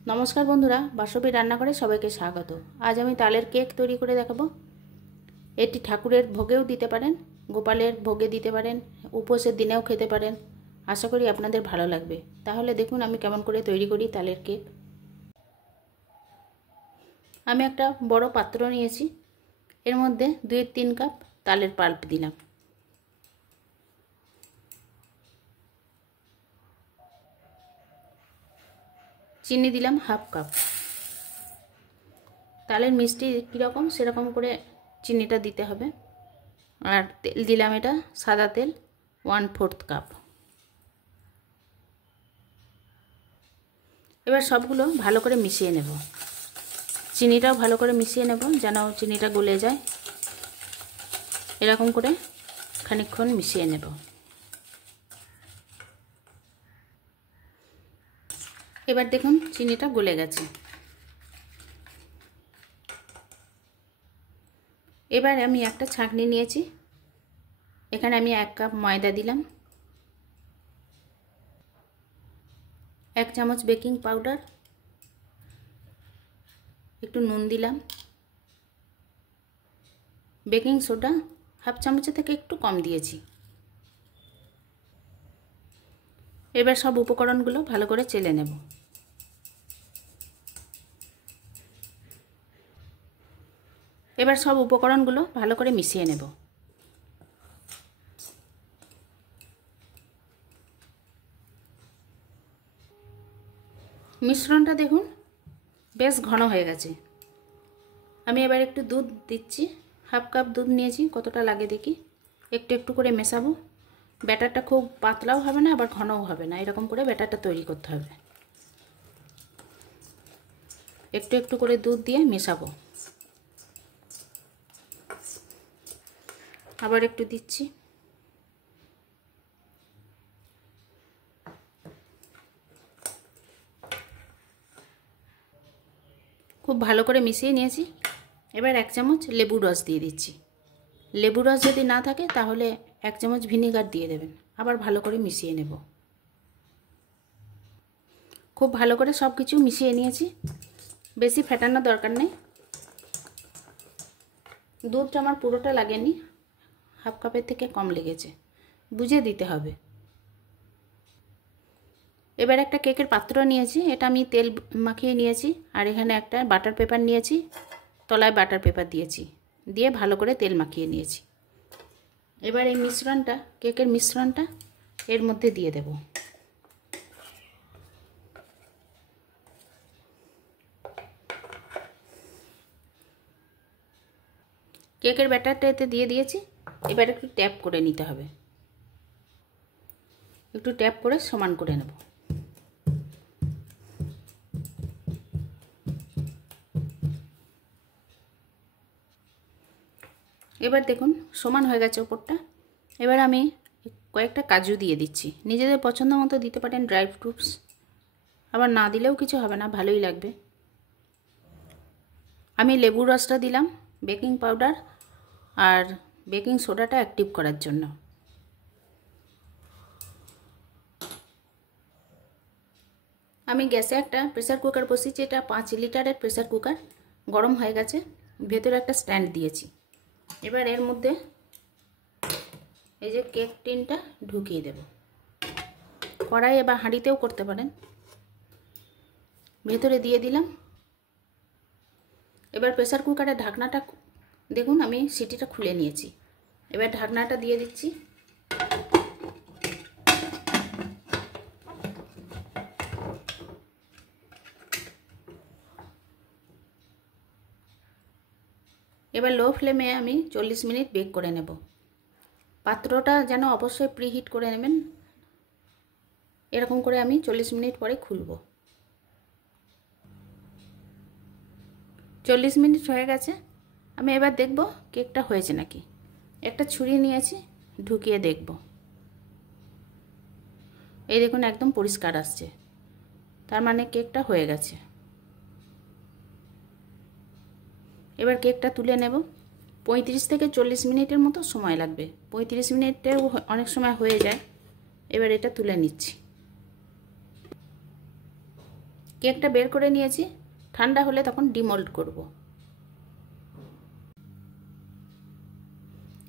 নমস্কার বন্ধুরা, বাসবী রান্নাঘরে সবাইকে স্বাগত। আজ আমি তালের কেক তৈরি করে দেখাবো। এটি ঠাকুরের ভোগেও দিতে পারেন, গোপালের ভোগে দিতে পারেন, উপোসের দিনেও খেতে পারেন। আশা করি আপনাদের ভালো লাগবে। তাহলে দেখুন আমি কেমন করে তৈরি করি তালের কেক। আমি একটা বড় পাত্র নিয়েছি, এর মধ্যে 2-3 কাপ তালের পাল্প দিলাম। চিনি দিলাম হাফ কাপ। তালের মিষ্টি কীরকম সেরকম করে চিনিটা দিতে হবে। আর তেল দিলাম, এটা সাদা তেল 1/4 কাপ। এবার সবগুলো ভালো করে মিশিয়ে নেব। চিনিটাও ভালো করে মিশিয়ে নেব যেন চিনিটা গলে যায়। এরকম করে খানিকক্ষণ মিশিয়ে নেব। এবার দেখুন চিনিটা গলে গেছে। এবার আমি একটা ছাঁকনি নিয়েছি, এখানে আমি 1 কাপ ময়দা দিলাম, 1 চামচ বেকিং পাউডার, একটু নুন দিলাম, বেকিং সোডা হাফ চামচের থেকে একটু কম দিয়েছি। এবার সব উপকরণগুলো ভালো করে চেলে নেব। এবার সব উপকরণগুলো ভালো করে মিশিয়ে নেব। মিশ্রণটা দেখুন বেশ ঘন হয়ে গেছে। আমি এবার একটু দুধ দিচ্ছি, হাফ কাপ দুধ নিয়েছি, কতটা লাগে দেখি। একটু একটু করে মেশাবো। ব্যাটারটা খুব পাতলাও হবে না আবার ঘনও হবে না, এরকম করে ব্যাটারটা তৈরি করতে হবে। একটু একটু করে দুধ দিয়ে মেশাবো। আবার একটু দিচ্ছি। খুব ভালো করে মিশিয়ে নিয়েছি। এবার 1 চামচ লেবুর রস দিয়ে দিচ্ছি। লেবুর রস যদি না থাকে তাহলে 1 চামচ ভিনেগার দিয়ে দেবেন। আবার ভালো করে মিশিয়ে নেব। খুব ভালো করে সব কিছু মিশিয়ে নিয়েছি, বেশি ফেটানোর দরকার নেই। দুধটা আমার পুরোটা লাগেনি, হাফ কাপের থেকে কম লেগেছে, বুঝে দিতে হবে। এবার একটা কেকের পাত্র নিয়েছি, এটা আমি তেল মাখিয়ে নিয়েছি, আর এখানে একটা বাটার পেপার নিয়েছি, তলায় বাটার পেপার দিয়েছি, দিয়ে ভালো করে তেল মাখিয়ে নিয়েছি। এবার এই মিশ্রণটা, কেকের মিশ্রণটা এর মধ্যে দিয়ে দেব। কেকের ব্যাটারটা এতে দিয়ে দিয়েছি। এবার একটু ট্যাপ করে নিতে হবে, একটু ট্যাপ করে সমান করে নেব। এবার দেখুন সমান হয়ে গেছে ওপরটা। এবার আমি কয়েকটা কাজু দিয়ে দিচ্ছি, নিজেদের পছন্দ মতো দিতে পারেন ড্রাই ফ্রুটস, আবার না দিলেও কিছু হবে না, ভালোই লাগবে। আমি লেবুর রসটা দিলাম, বেকিং পাউডার আর বেকিং সোডাটা অ্যাক্টিভ করার জন্য। আমি গ্যাসে একটা প্রেসার কুকার বসিয়েছি, এটা 5 লিটারের প্রেসার কুকার, গরম হয়ে গেছে, ভেতরে একটা স্ট্যান্ড দিয়েছি। এবার এর মধ্যে এই যে কেক টিনটা ঢুকিয়ে দেব। কড়াই বা হাঁড়িতেও করতে পারেন। ভেতরে দিয়ে দিলাম। এবার প্রেসার কুকারের ঢাকনাটা দেখুন, আমি সিটিটা খুলে নিয়েছি। এবার ঢাকনাটা দিয়ে দিচ্ছি। এবার লো ফ্লেমে আমি 40 মিনিট বেক করে নেব। পাত্রটা যেন অবশ্যই প্রিহিট করে নেবেন। এরকম করে আমি 40 মিনিট পরে খুলব। 40 মিনিট হয়ে গেছে, আমি এবার দেখব কেকটা হয়েছে নাকি। একটা ছুরি নিয়েছি, ঢুকিয়ে দেখব। এই দেখুন একদম পরিষ্কার আসছে, তার মানে কেকটা হয়ে গেছে। এবার কেকটা তুলে নেব। 35 থেকে 40 মিনিটের মতো সময় লাগবে, 35 মিনিটেও অনেক সময় হয়ে যায়। এবার এটা তুলে নিচ্ছি। কেকটা বের করে নিয়েছি, ঠান্ডা হলে তখন ডিমোল্ড করব।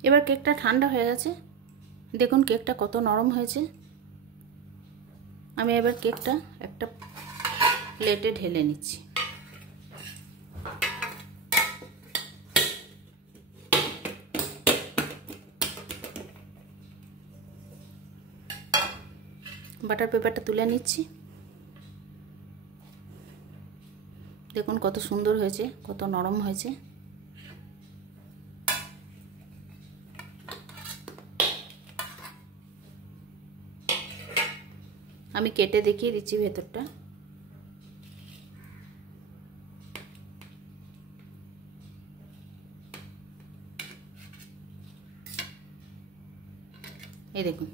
এবার কেকটা ঠান্ডা হয়ে গেছে, দেখুন কেকটা কত নরম হয়েছে। আমি এবার কেকটা একটা প্লেটে ঢেলে নিচ্ছি। বাটার পেপারটা তুলে নিচ্ছি। দেখুন কত সুন্দর হয়েছে, কত নরম হয়েছে। আমি কেটে দেখিয়ে দিচ্ছি ভেতরটা। এই দেখুন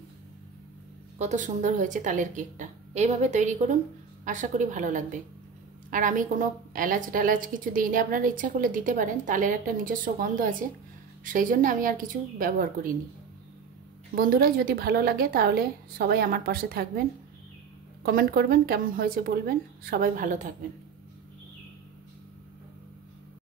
কত সুন্দর হয়েছে তালের কেকটা। এইভাবে তৈরি করুন, আশা করি ভালো লাগবে। আর আমি কোনো এলাচ টালাচ কিছু দিইনি, আপনারা ইচ্ছা করলে দিতে পারেন, তালের একটা নিজস্ব গন্ধ আছে, সেই জন্য আমি আর কিছু ব্যবহার করিনি। বন্ধুরা যদি ভালো লাগে তাহলে সবাই আমার পাশে থাকবেন, কমেন্ট করবেন, কেমন হয়েছে বলবেন। সবাই ভালো থাকবেন।